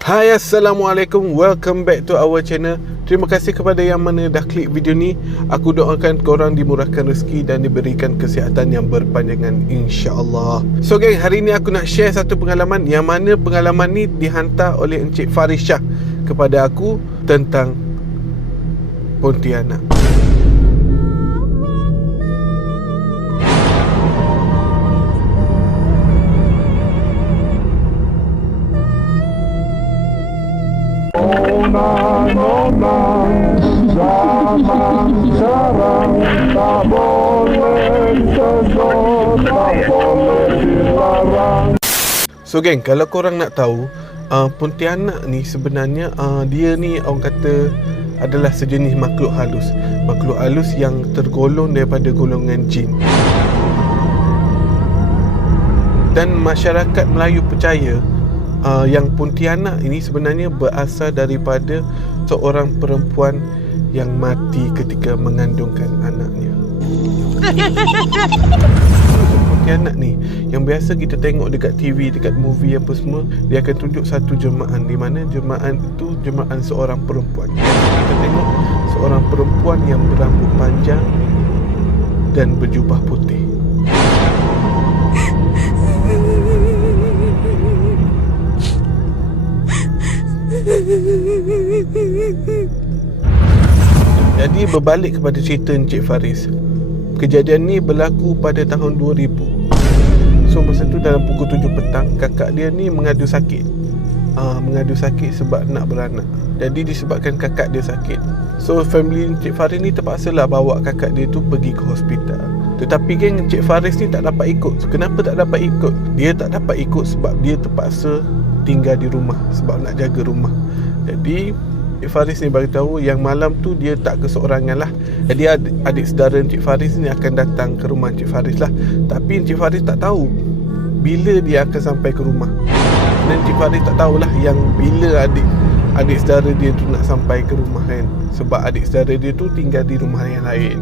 Hai, Assalamualaikum. Welcome back to our channel. Terima kasih kepada yang mana dah klik video ni. Aku doakan korang dimurahkan rezeki dan diberikan kesihatan yang berpanjangan, insya-Allah. So geng, hari ni aku nak share satu pengalaman, yang mana pengalaman ni dihantar oleh Encik Faris Shah kepada aku tentang Pontianak. Zaman sekarang tak boleh sedot, tak boleh dilarang. So geng, kalau korang nak tahu, Pontianak ni sebenarnya dia ni orang kata adalah sejenis makhluk halus. Makhluk halus yang tergolong daripada golongan jin. Dan masyarakat Melayu percaya yang Pontianak ini sebenarnya berasal daripada seorang perempuan yang mati ketika mengandungkan anaknya. Pontianak ni yang biasa kita tengok dekat TV, dekat movie apa semua, dia akan tunjuk satu jemaah di mana jemaah itu jemaah seorang perempuan. Kita tengok seorang perempuan yang berambut panjang dan berjubah putih. Jadi berbalik kepada cerita Encik Faris, kejadian ni berlaku pada tahun 2000. So masa tu dalam pukul 7 petang, kakak dia ni mengadu sakit. Mengadu sakit sebab nak beranak. Jadi disebabkan kakak dia sakit, so family Encik Faris ni terpaksalah bawa kakak dia tu pergi ke hospital. Tetapi geng, Encik Faris ni tak dapat ikut. So, kenapa tak dapat ikut? Dia tak dapat ikut sebab dia terpaksa tinggal di rumah sebab nak jaga rumah. Jadi Encik Faris ni beritahu yang malam tu dia tak keseorangan lah. Jadi adik saudara Encik Faris ni akan datang ke rumah Encik Faris lah. Tapi Encik Faris tak tahu bila dia akan sampai ke rumah. Dan Encik Faris tak tahulah yang bila adik saudara dia tu nak sampai ke rumah kan. Sebab adik saudara dia tu tinggal di rumah yang lain.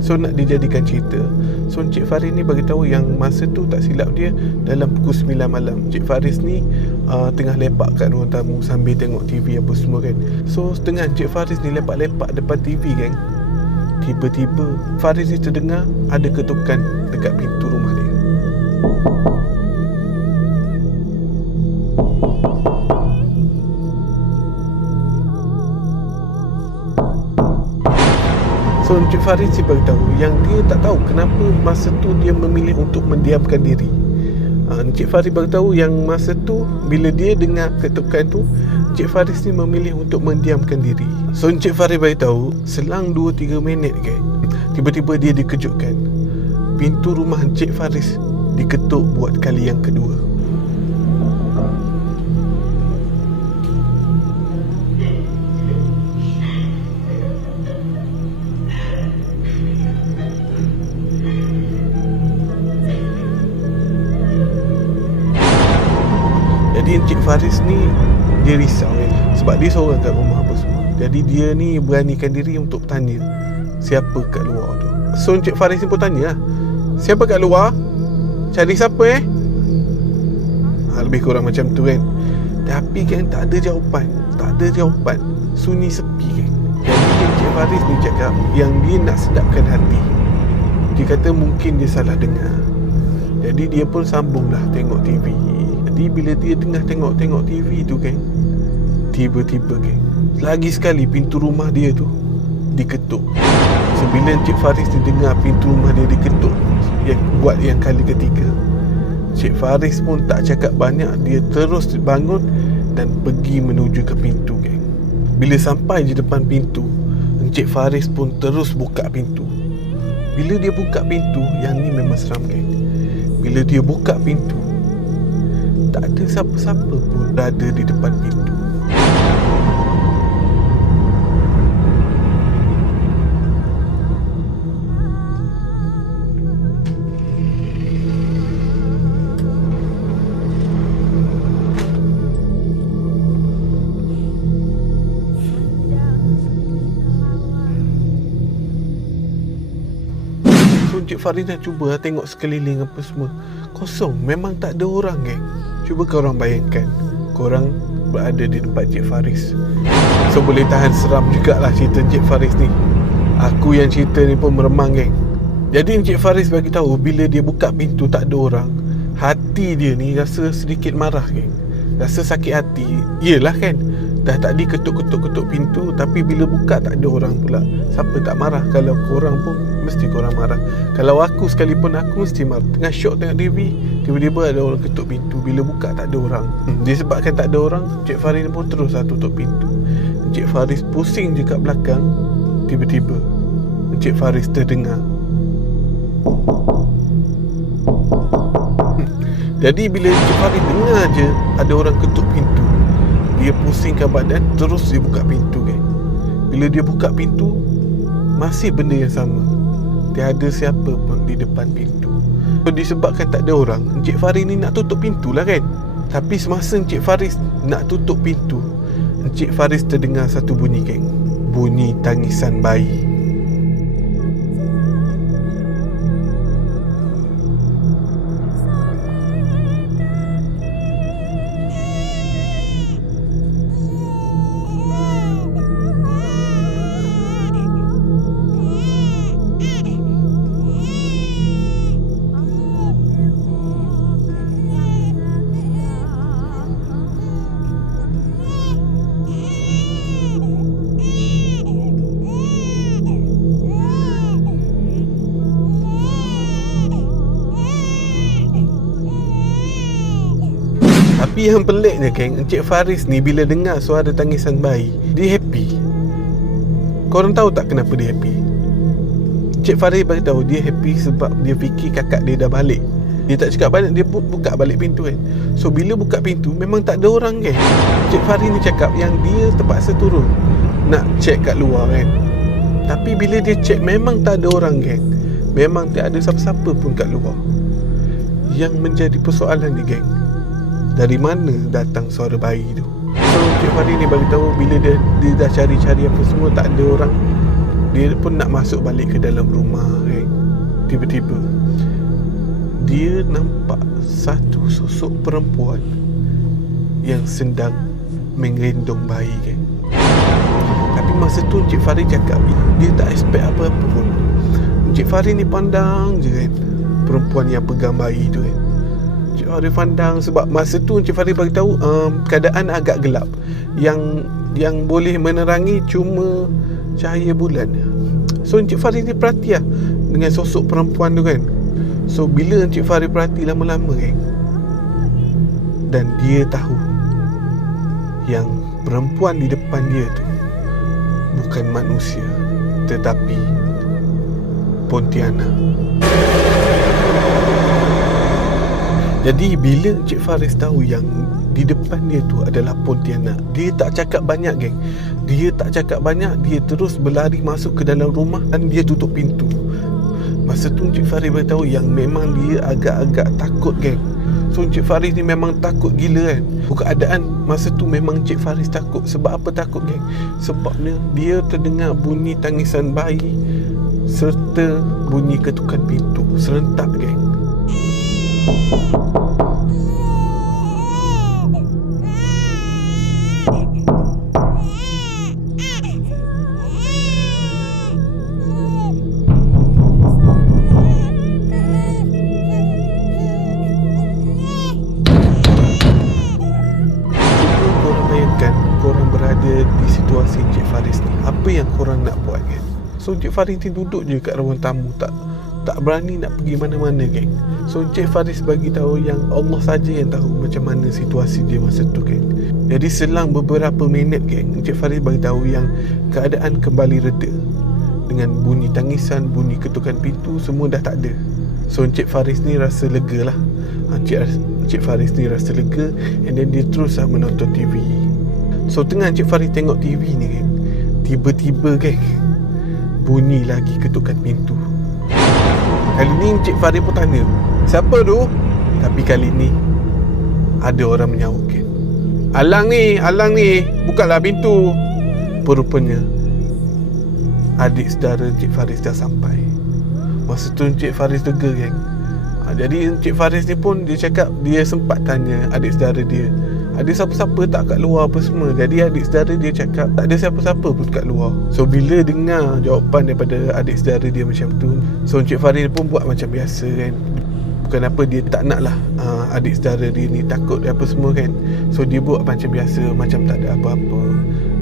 So nak dijadikan cerita, so Encik Faris ni beritahu yang masa tu tak silap dia dalam pukul 9 malam Encik Faris ni tengah lepak kat ruang tamu sambil tengok TV apa semua kan. So setengah Encik Faris ni lepak-lepak depan TV kan, tiba-tiba Faris ni terdengar ada ketukan dekat pintu rumah dia. So Encik Faris ni beritahu yang dia tak tahu kenapa masa tu dia memilih untuk mendiamkan diri. Encik Faris beritahu yang masa tu bila dia dengar ketukan tu, Encik Faris ni memilih untuk mendiamkan diri. So Encik Faris beritahu selang 2-3 minit kan, tiba-tiba dia dikejutkan. Pintu rumah Encik Faris diketuk buat kali yang kedua. Jadi Encik Faris ni dia risau kan, sebab dia seorang kat rumah apa semua. Jadi dia ni beranikan diri untuk tanya siapa kat luar tu. So Encik Faris ni pun tanya lah, siapa kat luar? Cari siapa lebih kurang macam tu kan. Tapi kan tak ada jawapan. Sunyi sepi kan. Jadi Encik Faris ni cakap yang dia nak sedapkan hati. Dia kata mungkin dia salah dengar. Jadi dia pun sambunglah tengok TV. Jadi bila dia tengah tengok TV tu kan, tiba-tiba kan, lagi sekali pintu rumah dia tu diketuk. So bila Encik Faris ni dengar pintu rumah dia diketuk buat yang kali ketiga, Encik Faris pun tak cakap banyak. Dia terus bangun dan pergi menuju ke pintu kan. Bila sampai di depan pintu, Encik Faris pun terus buka pintu. Bila dia buka pintu, yang ni memang seram kan. Bila dia buka pintu, tak ada siapa-siapa pun berada di depan pintu. So Encik Faris dah cuba tengok sekeliling apa semua, kosong, memang tak ada orang geng. Cuba korang bayangkan, korang berada di tempat Encik Faris. So boleh tahan seram jugalah cerita Encik Faris ni. Aku yang cerita ni pun meremang geng. Jadi Encik Faris bagi tahu bila dia buka pintu tak ada orang, hati dia ni rasa sedikit marah geng. Rasa sakit hati. Yelah kan, dah tadi ketuk-ketuk pintu, tapi bila buka tak ada orang pula. Siapa tak marah? Kalau korang pun mesti korang marah. Kalau aku sekalipun aku mesti marah. Tengah syok tengok TV, tiba-tiba ada orang ketuk pintu. Bila buka tak ada orang. Disebabkan tak ada orang, Encik Faris pun teruslah tutup pintu. Encik Faris pusing je kat belakang. Tiba-tiba Encik Faris terdengar. Jadi bila Encik Faris dengar je ada orang ketuk pintu, dia pusingkan badan, terus dia buka pintu kan. Bila dia buka pintu, masih benda yang sama. Tiada siapa pun di depan pintu. So, disebabkan tak ada orang, Encik Faris ni nak tutup pintu lah kan. Tapi semasa Encik Faris nak tutup pintu, Encik Faris terdengar satu bunyi geng. Bunyi tangisan bayi. Tapi yang peliknya geng, Encik Faris ni bila dengar suara tangisan bayi, dia happy. Korang tahu tak kenapa dia happy? Encik Faris beritahu dia happy sebab dia fikir kakak dia dah balik. Dia tak cakap banyak, dia buka balik pintu kan. So bila buka pintu memang tak ada orang geng. Encik Faris ni cakap yang dia terpaksa turun nak check kat luar kan. Tapi bila dia check memang tak ada orang geng. Memang tak ada siapa-siapa pun kat luar. Yang menjadi persoalan ni geng, dari mana datang suara bayi tu? So Encik Faris ni bagi tahu bila dia dah cari-cari apa semua tak ada orang, dia pun nak masuk balik ke dalam rumah kan. Tiba-tiba dia nampak satu sosok perempuan yang sedang menggendong bayi kan. Tapi masa tu Encik Faris cakap dia tak expect apa-apa pun. Encik Faris ni pandang je kan perempuan yang pegang bayi tu kan. Encik Faris pandang sebab masa tu Encik Faris beritahu keadaan agak gelap. Yang boleh menerangi cuma cahaya bulan. So Encik Faris ni perhati lah dengan sosok perempuan tu kan. So bila Encik Faris perhati lama-lama kan, dan dia tahu yang perempuan di depan dia tu bukan manusia tetapi Pontianak. Jadi bila Encik Faris tahu yang di depan dia tu adalah Pontianak, dia tak cakap banyak geng. Dia tak cakap banyak, dia terus berlari masuk ke dalam rumah dan dia tutup pintu. Masa tu Encik Faris beritahu yang memang dia agak-agak takut geng. So Encik Faris ni memang takut gila kan. Keadaan masa tu memang Encik Faris takut. Sebab apa takut geng? Sebabnya dia terdengar bunyi tangisan bayi serta bunyi ketukan pintu serentak geng. Korang berada di situasi Encik Faris ni, apa yang korang nak buat kan? So Encik Faris ni duduk je kat ruang tamu, tak berani nak pergi mana-mana geng. So Encik Faris bagi tahu yang Allah saja yang tahu macam mana situasi dia masa tu geng. Jadi selang beberapa minit geng, Encik Faris bagi tahu yang keadaan kembali reda. Dengan bunyi tangisan, bunyi ketukan pintu semua dah tak ada. So Encik Faris ni rasa lega lah. Encik Faris ni rasa lega, and then dia terus menonton TV. So tengah Encik Faris tengok TV ni geng, tiba-tiba geng bunyi lagi ketukan pintu. Kali ni Encik Faris pun tanya, siapa tu? Tapi kali ni ada orang menyahut geng. Alang ni, bukalah pintu. Rupanya adik saudara Encik Faris dah sampai. Masa tu Encik Faris lega geng. Jadi Encik Faris ni pun dia cakap dia sempat tanya adik saudara dia, ada siapa-siapa tak kat luar apa semua. Jadi adik saudara dia cakap tak ada siapa-siapa pun kat luar. So bila dengar jawapan daripada adik saudara dia macam tu, so Encik Faris pun buat macam biasa kan. Bukan apa dia tak nak lah adik saudara dia ni takut apa semua kan. So dia buat macam biasa, macam tak ada apa-apa.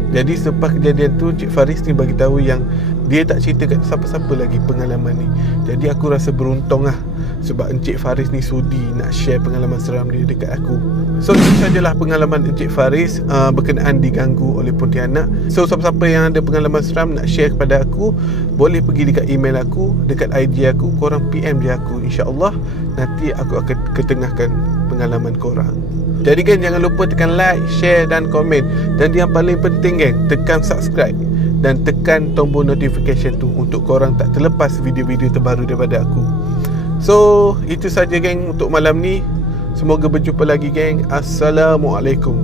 Jadi selepas kejadian tu, Cik Faris ni bagi tahu yang dia tak cerita kat siapa-siapa lagi pengalaman ni. Jadi aku rasa beruntung lah, sebab Encik Faris ni sudi nak share pengalaman seram dia dekat aku. So itu sajalah pengalaman Encik Faris berkenaan diganggu oleh Pontianak. So siapa-siapa yang ada pengalaman seram nak share kepada aku, boleh pergi dekat email aku, dekat IG aku, korang PM je aku. InsyaAllah nanti aku akan ketengahkan pengalaman korang. Jadi kan jangan lupa tekan like, share dan komen. Dan yang paling penting kan, tekan subscribe dan tekan tombol notification tu untuk korang tak terlepas video-video terbaru daripada aku. So itu saja geng untuk malam ni. Semoga berjumpa lagi geng. Assalamualaikum.